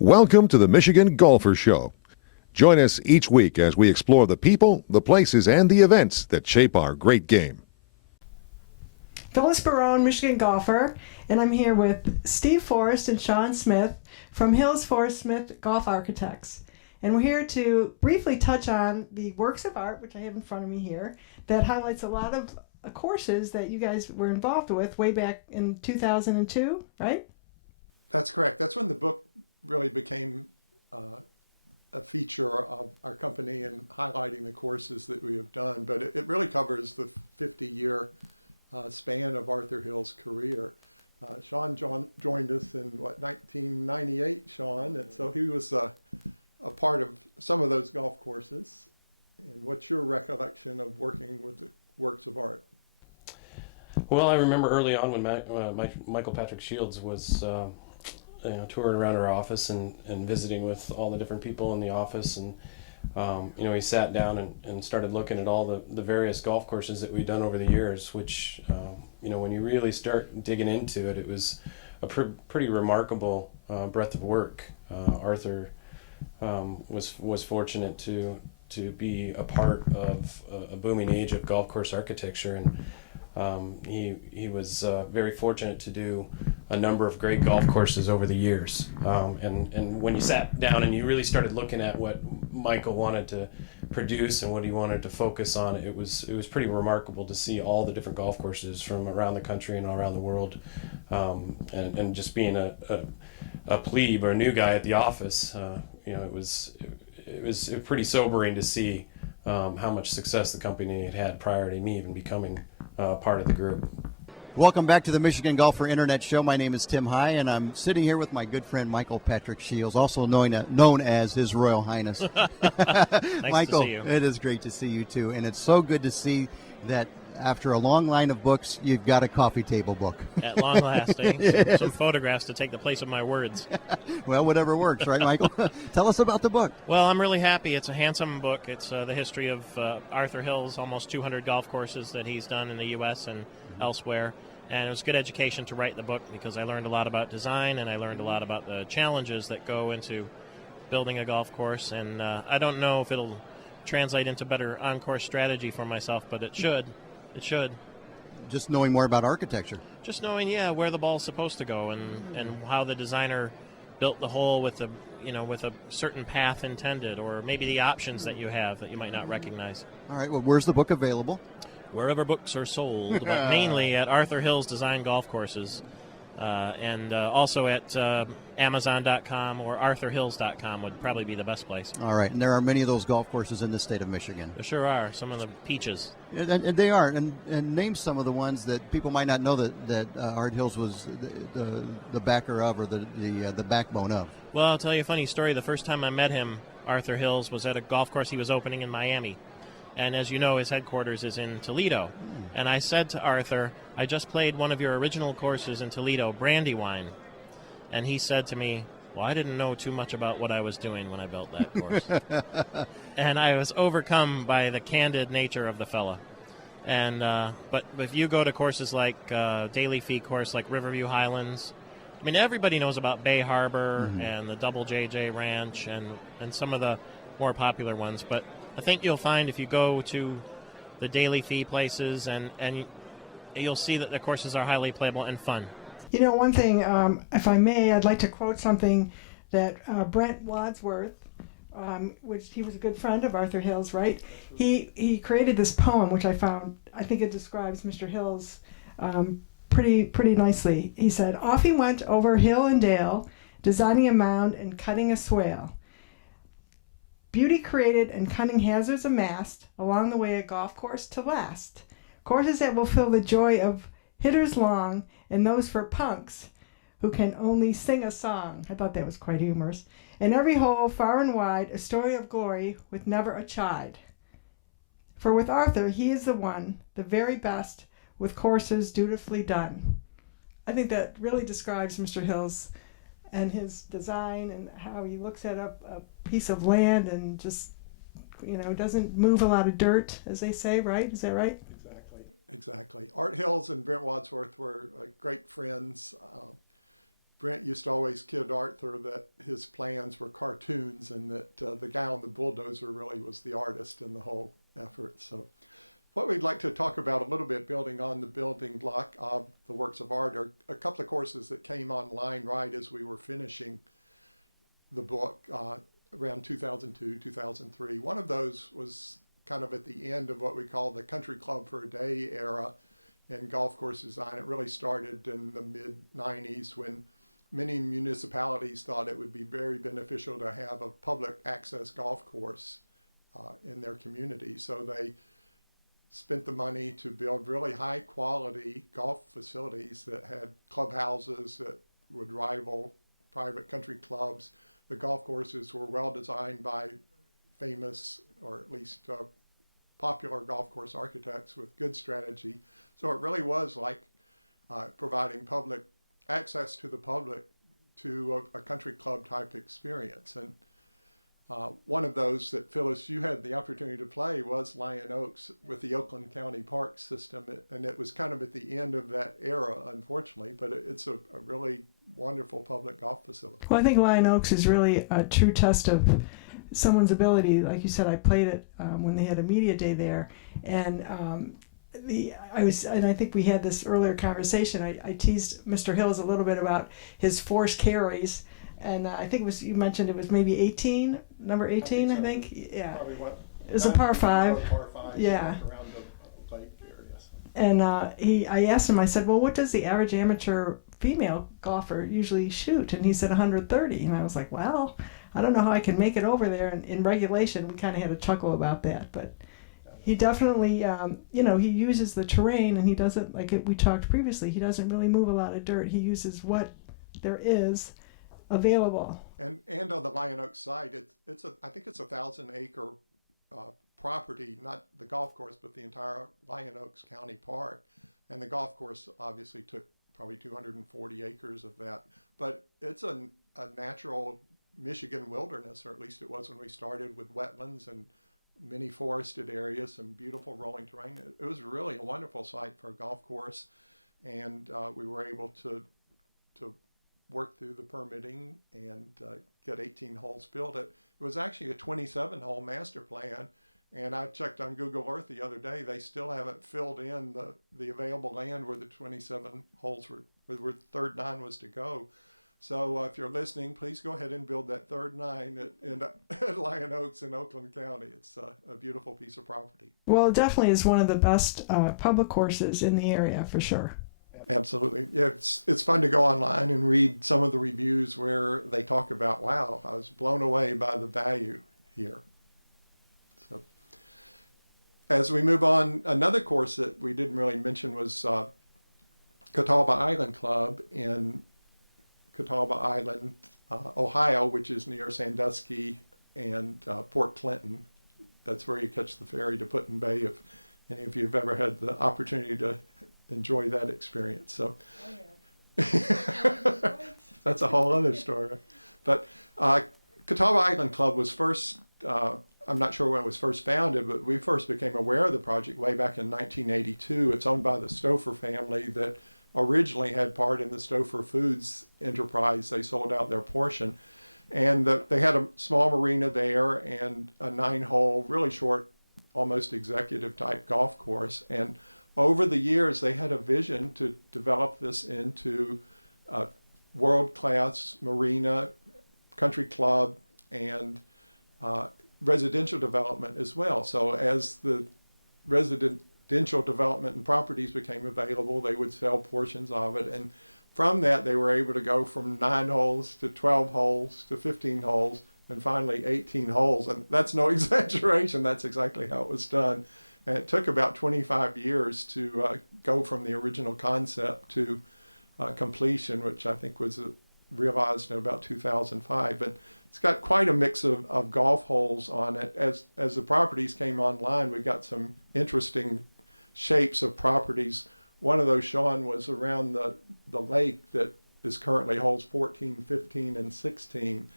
Welcome to the Michigan Golfer Show. Join us each week as we explore the people, the places, and the events that shape our great game. Phyllis Barone, Michigan golfer, and I'm here with Steve Forrest and Sean Smith from Hills Forrest Smith Golf Architects. And we're here to briefly touch on the works of art, which I have in front of me here, that highlights a lot of courses that you guys were involved with way back in 2002, right? That's correct. That's when the book really became a feature of our company and highlighting the courses that we have done. But it really covers the 50-year span of Arthur Hill's career. Sean joined us in, 1998, Sean? And so he was a part of some of those golf courses. And what's your recollection of working with the works of art? Well, I remember early on when Michael Patrick Shields was touring around our office and visiting with all the different people in the office, and he sat down and started looking at all the various golf courses that we'd done over the years, which when you really start digging into it, it was a pretty remarkable breadth of work. Arthur was fortunate to be a part of a booming age of golf course architecture, and he was very fortunate to do a number of great golf courses over the years. And when you sat down and you really started looking at what Michael wanted to produce and what he wanted to focus on, it was pretty remarkable to see all the different golf courses from around the country and around the world. And just being a plebe or a new guy at the office, it was pretty sobering to see how much success the company had prior to me even becoming part of the group. Welcome back to the Michigan Golfer Internet Show. My name is Tim High, and I'm sitting here with my good friend Michael Patrick Shields, also known as His Royal Highness. Nice Michael, to see you. It is great to see you too, and it's so good to see that after a long line of books, you've got a coffee table book. At long lasting. Yes. Some photographs to take the place of my words. Well, whatever works, right, Michael? Tell us about the book. Well, I'm really happy. It's a handsome book. It's the history of Arthur Hill's almost 200 golf courses that he's done in the U.S. and elsewhere. And it was good education to write the book because I learned a lot about design and I learned a lot about the challenges that go into building a golf course. And I don't know if it'll translate into better on-course strategy for myself, but it should. It should. Just knowing more about architecture. Just knowing, where the ball's supposed to go and how the designer built the hole with a certain path intended, or maybe the options that you have that you might not recognize. All right, well, where's the book available? Wherever books are sold, but mainly at Arthur Hill's Design Golf Courses, and also at Amazon.com or ArthurHills.com would probably be the best place. All right, and there are many of those golf courses in the state of Michigan. There sure are. Some of the peaches. And they are, and name some of the ones that people might not know that Art Hills was the backer of, or the backbone of. Well, I'll tell you a funny story. The first time I met him, Arthur Hills, was at a golf course he was opening in Miami. And as you know, his headquarters is in Toledo. And I said to Arthur, I just played one of your original courses in Toledo, Brandywine. And he said to me, well, I didn't know too much about what I was doing when I built that course. And I was overcome by the candid nature of the fella. And but if you go to courses like Daily Fee course, like Riverview Highlands, I mean, everybody knows about Bay Harbor and the Double JJ Ranch and some of the more popular ones. But I think you'll find if you go to the Daily Fee places and you'll see that the courses are highly playable and fun. You know, one thing, if I may, I'd like to quote something that Brent Wadsworth, which he was a good friend of Arthur Hill's, right? He created this poem, which I think it describes Mr. Hill's pretty nicely. He said, off he went over hill and dale, designing a mound and cutting a swale. Beauty created and cunning hazards amassed, along the way a golf course to last. Courses that will fill the joy of hitters long, and those for punks who can only sing a song. I thought that was quite humorous. In every hole, far and wide, a story of glory with never a chide. For with Arthur, he is the one, the very best, with courses dutifully done. I think that really describes Mr. Hill's and his design and how he looks at a piece of land and just, doesn't move a lot of dirt, as they say, right? Is that right? Exactly. Art Hills and Brent Wadsworth were great friends. Brent used to always kid Arthur that his plans were cartoons and that the guy on the bulldozer really was the artist in the whole effort. So what we'd like to talk about a little bit, building on the building block of the works of art, are a couple of courses that came online right as we were finishing the book around 2002, 2003. One of those was kind of at the end of what we call the Country Club for a Day era in golf course design. It really started in the mid-90s when many municipalities thought it would be very beneficial to have a public access golf course in their community. So they spent the money to build really high quality golf facilities that had clubhouses that would rival private country clubs. The golf courses were well designed by famous, or at least popular golf course architects with good strategy. So it really was like providing public access to the public to a country club type experience. And one of those that, Phyllis, you had the opportunity to play was Lyon Oaks with the Oakland County Park system. And it was kind of at the end of that era, unfortunately, but it's a really wonderful public golf facility. Well, I think Lyon Oaks is really a true test of someone's ability. Like you said, I played it when they had a media day there, and I think we had this earlier conversation. I teased Mr. Hills a little bit about his forced carries, and I think it was, you mentioned it was maybe 18, number 18, I think. Yeah, it was a par 5. Yeah. Around the lake area. So. And I asked him, I said, well, what does the average amateur female golfer usually shoot? And he said 130. And I was like, well, I don't know how I can make it over there. And in regulation, we kind of had a chuckle about that. But he definitely, he uses the terrain, and he doesn't, like we talked previously, he doesn't really move a lot of dirt. He uses what there is available. And on the Lyon Oaks site, I think it's 1,000-acre property, not the golf course, but the entire Lyon Oaks County Park. And the golf course obviously took probably 240 acres of that. But it's a natural Michigan wilderness, or at least it was when we started, with wetlands and many forested areas, some beautiful rolling terrain. It was really a wonderful site for a golf course, and we were able to work through the permitting and get 18 holes built. It was actually a 27-hole master plan, and I checked on Google Earth the other day. They still haven't filled in the available land where the 27 holes were, where third 9 was to go. So if you're listening, please go ahead and build that third 9 at Lyon Oaks in Oakland County. It's a beautiful piece of property. Well, it definitely is one of the best public courses in the area, for sure. Absolutely. Yeah, it's fun to go online and read some of the reviews where they talk about, wow, I was blown away by the value here. So as we move on, another course that we didn't really mention was Catawba Island Club in Catawba Island, Ohio, which is near Sandusky and Port Clinton. That's where you catch the ferry to Put-in Bay, if any of you have ever had the opportunity to enjoy that experience. So that's a whole other story. But Catawba Island Club was first, I'm not sure when it was first founded, but we first became aware of the project way back in 1982. It's owned by the Stouffer family that originally had part in the Stouffer Foods enterprise. They sold out their portion. And they had a small marina there and a 9-hole, really short, almost executive type golf course. And over the years, they had a vision to develop this into a world-class marina, country club, and residential development as well. So as the residential development and properties became available, they would sell portions of it. And from that, they were able to go from 9 holes to 12 holes to 15 holes and finally 18 holes. And that's no exaggeration. That's exactly how it was done. And it took about 25 years to go from the original concept to completion, which I think was realized in about 2005. But it's got quite a mix of golf holes on it. As the properties came online, we got some interesting shapes of properties. One of those, Sean, was around the lake that is currently holes 14, 15, and 16.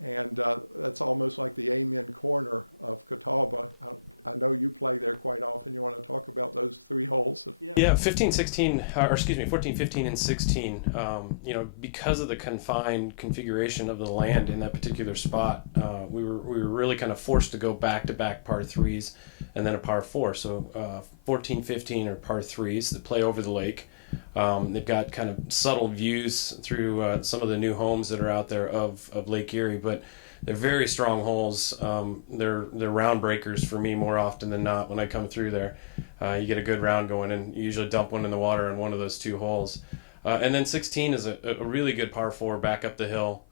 And that's almost like the Amen Corner of Catawba. I know you play there quite often. You want to talk about those 3 holes? Yeah, 15, 16, or excuse me, 14, 15, and 16, because of the confined configuration of the land in that particular spot, we were really kind of forced to go back-to-back par 3s and then a par 4. So 14, 15 are par 3s that play over the lake. They've got kind of subtle views through some of the new homes that are out there of Lake Erie, but they're very strong holes. They're round breakers for me more often than not when I come through there. You get a good round going, and you usually dump one in the water on one of those 2 holes. And then 16 is a really good par 4 back up the hill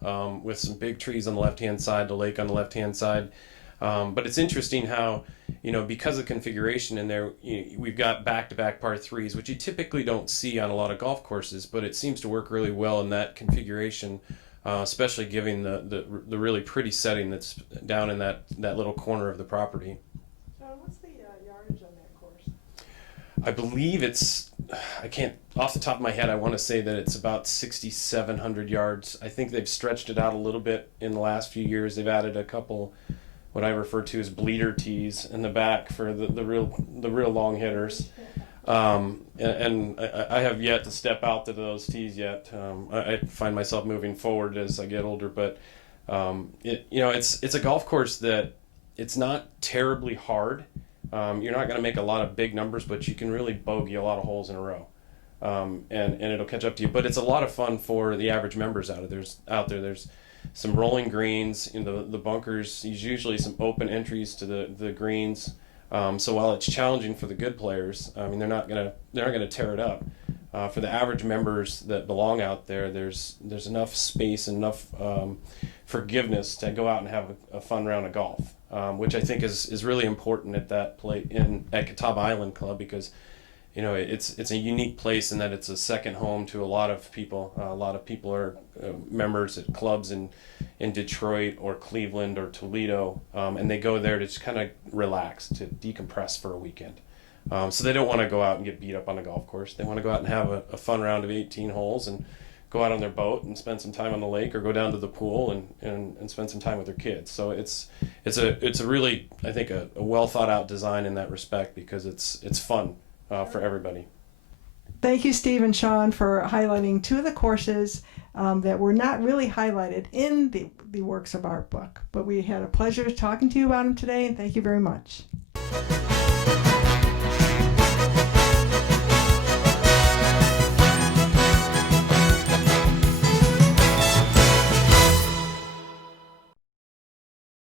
with some big trees on the left-hand side, the lake on the left-hand side. But it's interesting how, because of configuration in there, we've got back-to-back par 3s, which you typically don't see on a lot of golf courses, but it seems to work really well in that configuration, especially given the really pretty setting that's down in that little corner of the property. What's the yardage on that course? I believe I can't, off the top of my head, I want to say that it's about 6,700 yards. I think they've stretched it out a little bit in the last few years. They've added a couple what I refer to as bleeder tees in the back for the real long hitters. And I have yet to step out to those tees yet. I find myself moving forward as I get older, but it's a golf course that it's not terribly hard. You're not going to make a lot of big numbers, but you can really bogey a lot of holes in a row. And it'll catch up to you. But it's a lot of fun for the average members out there. There's some rolling greens in the bunkers. There's usually some open entries to the greens. So while it's challenging for the good players, they're not gonna tear it up. For the average members that belong out there, there's enough space, enough forgiveness to go out and have a fun round of golf, which I think is really important at that at Catawba Island Club, because it's a unique place in that it's a second home to a lot of people. A lot of people are members at clubs in Detroit or Cleveland or Toledo, and they go there to just kind of relax, to decompress for a weekend. So they don't want to go out and get beat up on a golf course. They want to go out and have a fun round of 18 holes and go out on their boat and spend some time on the lake, or go down to the pool and spend some time with their kids. So it's a really, I think, a well thought out design in that respect, because it's fun for everybody. Thank you, Steve and Sean, for highlighting 2 of the courses that were not really highlighted in the Works of Art book. But we had a pleasure talking to you about them today, and thank you very much.